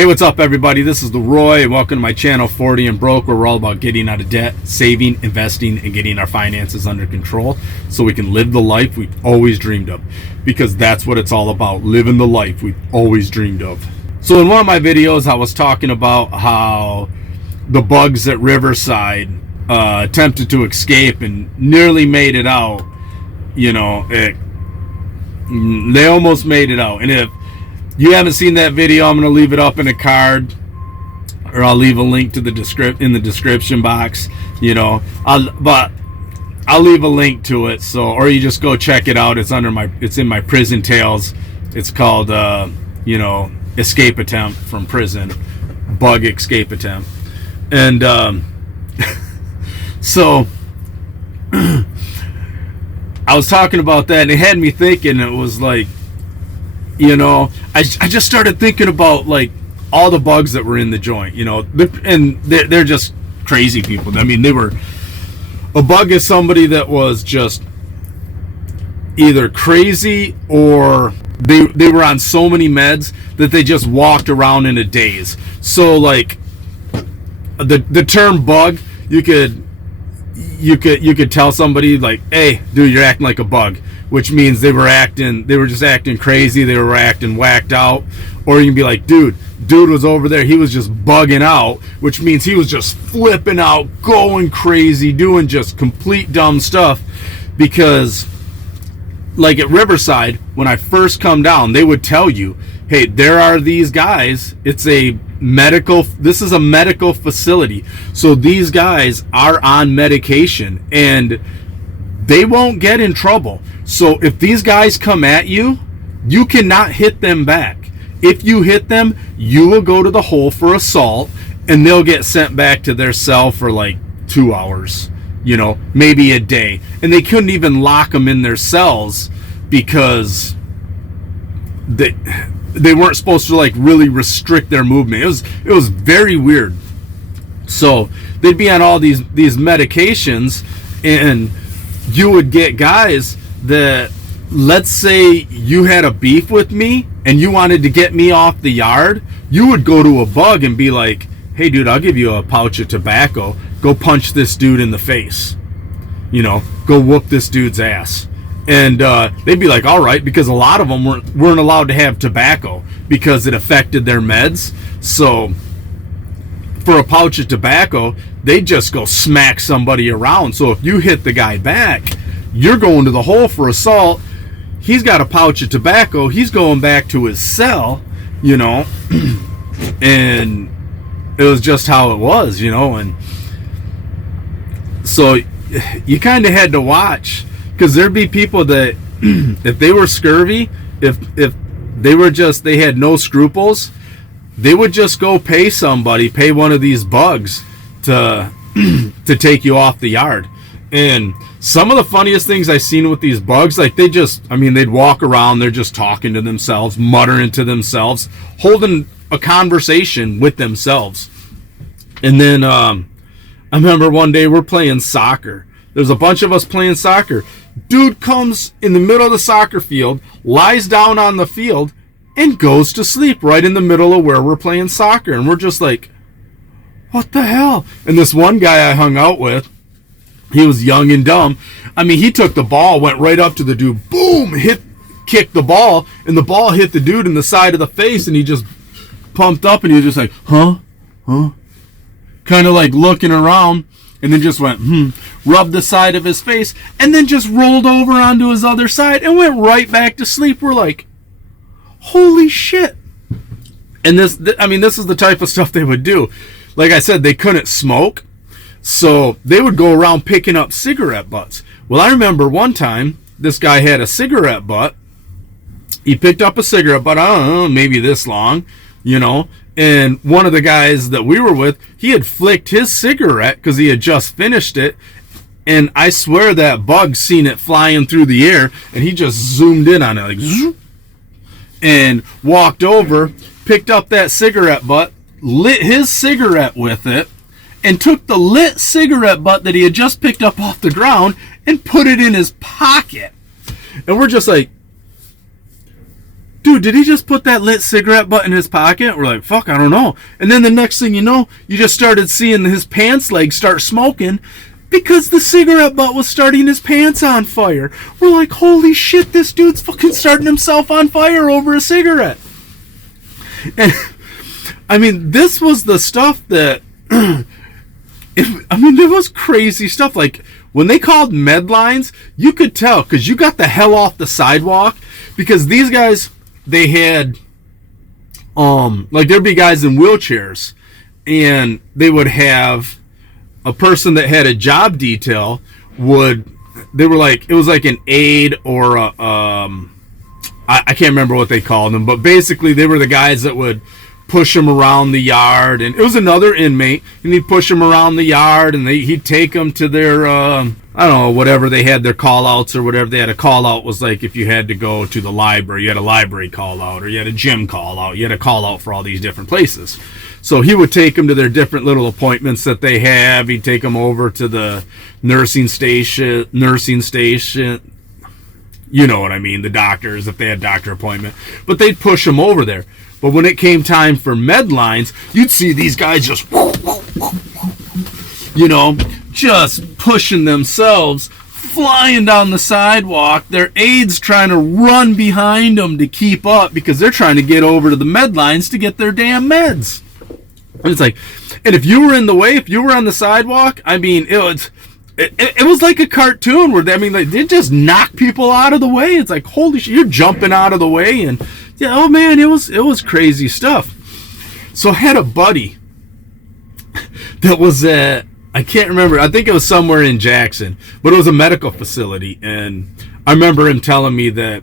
Hey, what's up, everybody? This is Leroy. Welcome to my channel, 40 and Broke, where we're all about getting out of debt, saving, investing, and getting our finances under control so we can live the life we've always dreamed of. Because that's what it's all about, living the life we've always dreamed of. So in one of my videos, I was talking about how the bugs at Riverside attempted to escape and nearly made it out. You know, they almost made it out. And if you haven't seen that video, I'm going to leave it up in a card, or I'll leave a link to in the description box. You know, I'll leave a link to it. So, or you just go check it out. It's in my Prison Tales. It's called Escape Attempt from Prison, Bug Escape Attempt. And so I was talking about that, and it had me thinking. It was like, you know, I just started thinking about like all the bugs that were in the joint, you know, and they're just crazy people. I mean, a bug is somebody that was just either crazy or they were on so many meds that they just walked around in a daze. So like the term bug, you could tell somebody like, hey, dude, you're acting like a bug, which means they were just acting crazy, they were acting whacked out. Or you can be like, dude was over there, he was just bugging out, which means he was just flipping out, going crazy, doing just complete dumb stuff. Because like at Riverside, when I first come down, they would tell you, hey, there are these guys, this is a medical facility, so these guys are on medication and they won't get in trouble. So if these guys come at you, you cannot hit them back. If you hit them, you will go to the hole for assault, and they'll get sent back to their cell for like 2 hours, you know, maybe a day. And they couldn't even lock them in their cells because they weren't supposed to like really restrict their movement. It was very weird. So they'd be on all these medications, and you would get guys that, let's say you had a beef with me and you wanted to get me off the yard, you would go to a bug and be like, hey dude, I'll give you a pouch of tobacco, go punch this dude in the face, you know, go whoop this dude's ass. And they'd be like, all right, because a lot of them weren't allowed to have tobacco because it affected their meds. So for a pouch of tobacco, they'd just go smack somebody around. So if you hit the guy back, you're going to the hole for assault. He's got a pouch of tobacco, he's going back to his cell, you know. And it was just how it was, you know. And so you kind of had to watch, because there'd be people that if they were scurvy, if they had no scruples, they would just go pay one of these bugs to take you off the yard. And some of the funniest things I've seen with these bugs, like they'd walk around, they're just talking to themselves, muttering to themselves, holding a conversation with themselves. And then I remember one day we're playing soccer. There's a bunch of us playing soccer. Dude comes in the middle of the soccer field, lies down on the field, and goes to sleep right in the middle of where we're playing soccer. And we're just like, what the hell? And this one guy I hung out with, he was young and dumb. I mean, he took the ball, went right up to the dude, boom, kicked the ball, and the ball hit the dude in the side of the face, and he just pumped up, and he was just like, huh? Kind of like looking around, and then just went, rubbed the side of his face, and then just rolled over onto his other side and went right back to sleep. We're like, holy shit. And this is the type of stuff they would do. Like I said, they couldn't smoke, so they would go around picking up cigarette butts. Well, I remember one time this guy had a cigarette butt. He picked up a cigarette butt, I don't know, maybe this long, you know. And one of the guys that we were with, he had flicked his cigarette because he had just finished it. And I swear that bug seen it flying through the air, and he just zoomed in on it, like, zoom, and walked over, picked up that cigarette butt, lit his cigarette with it, and took the lit cigarette butt that he had just picked up off the ground and put it in his pocket. And we're just like, dude, did he just put that lit cigarette butt in his pocket? We're like, fuck, I don't know. And then the next thing you know, you just started seeing his pants legs start smoking because the cigarette butt was starting his pants on fire. We're like, holy shit, this dude's fucking starting himself on fire over a cigarette. And I mean, this was the stuff that, there was crazy stuff. Like, when they called Medlines, you could tell, because you got the hell off the sidewalk, because these guys, they had, like, there'd be guys in wheelchairs, and they would have a person that had a job detail they were like, it was like an aide or a, I can't remember what they called them, but basically they were the guys that would push him around the yard, and it was another inmate, and he'd push him around the yard, and he'd take them to their, I don't know, whatever they had, their call-outs or whatever. They had a call-out was like if you had to go to the library, you had a library call-out, or you had a gym call-out, you had a call-out for all these different places. So he would take them to their different little appointments that they have. He'd take them over to the nursing station, you know what I mean, the doctors, if they had doctor appointment. But they'd push them over there. But when it came time for Medlines, you'd see these guys just, just pushing themselves, flying down the sidewalk. Their aides trying to run behind them to keep up because they're trying to get over to the Medlines to get their damn meds. And it's like, and if you were in the way, if you were on the sidewalk, I mean, it was like a cartoon where they just knock people out of the way. It's like, holy shit, you're jumping out of the way, and yeah, oh man, it was crazy stuff. So I had a buddy that was at, I can't remember, I think it was somewhere in Jackson, but it was a medical facility, and I remember him telling me that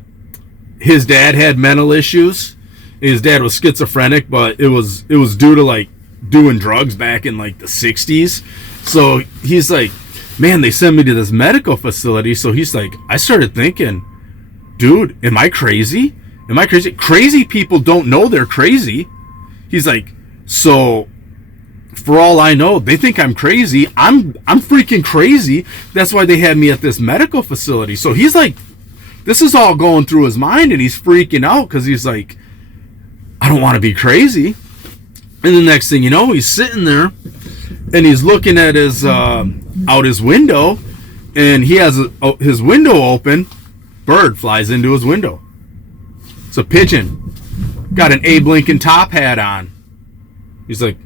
his dad had mental issues. His dad was schizophrenic, but it was due to like doing drugs back in like the 60s. So he's like, man, they sent me to this medical facility. So he's like, I started thinking, dude, am I crazy? Am I crazy? Crazy people don't know they're crazy. He's like, so for all I know, they think I'm crazy. I'm freaking crazy. That's why they had me at this medical facility. So he's like, this is all going through his mind, and he's freaking out because he's like, I don't want to be crazy. And the next thing you know, he's sitting there and he's looking at his out his window, and he has his window open. Bird flies into his window. It's a pigeon. Got an Abe Lincoln top hat on. He's like,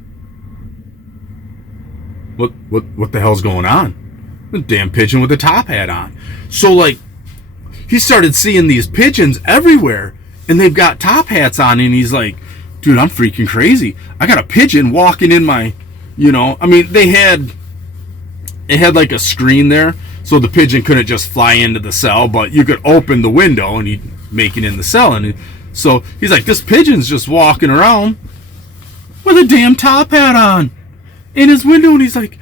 what the hell's going on? The damn pigeon with a top hat on. So like, he started seeing these pigeons everywhere, and they've got top hats on, and he's like, dude, I'm freaking crazy. I got a pigeon walking in my, they had like a screen there, so the pigeon couldn't just fly into the cell, but you could open the window and he'd make it in the cell. And so he's like, this pigeon's just walking around with a damn top hat on in his window, and he's like,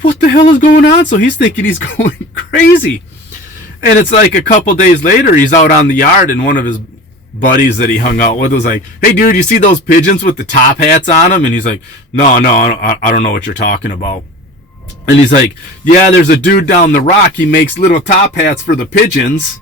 what the hell is going on? So he's thinking he's going crazy. And it's like a couple days later, he's out on the yard, and one of his buddies that he hung out with was like, hey dude, you see those pigeons with the top hats on them? And he's like, no, I don't know what you're talking about. And he's like, yeah, there's a dude down the rock, he makes little top hats for the pigeons,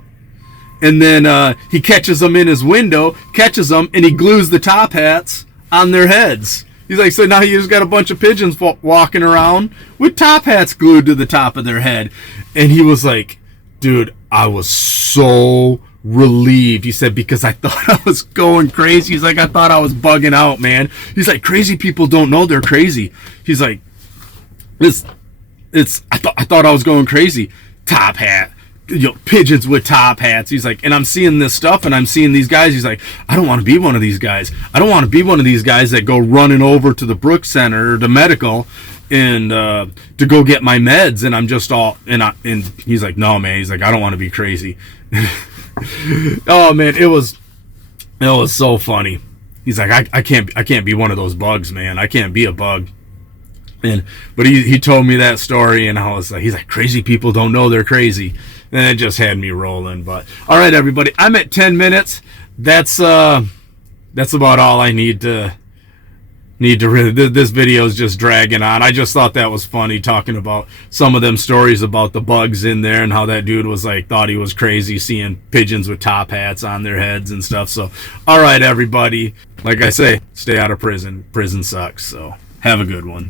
and then he catches them in his window, and he glues the top hats on their heads. He's like, so now you just got a bunch of pigeons walking around with top hats glued to the top of their head. And he was like, dude, I was so relieved. He said, because I thought I was going crazy. He's like, I thought I was bugging out, man. He's like, crazy people don't know they're crazy. He's like, I thought I was going crazy. Top hat, pigeons with top hats. He's like, and I'm seeing this stuff, and I'm seeing these guys. He's like, I don't want to be one of these guys. I don't want to be one of these guys that go running over to the Brooks Center or the medical and to go get my meds, and I'm just all, and he's like, no man. He's like, I don't want to be crazy. Oh man, it was so funny. He's like, I can't be one of those bugs, man. I can't be a bug. But he told me that story, and I was like, he's like, crazy people don't know they're crazy. And it just had me rolling. But all right, everybody, I'm at 10 minutes. That's about all I need to need to really, this video is just dragging on. I just thought that was funny, talking about some of them stories about the bugs in there and how that dude was like, thought he was crazy seeing pigeons with top hats on their heads and stuff. So all right, everybody, like I say, stay out of prison. Prison sucks. So have a good one.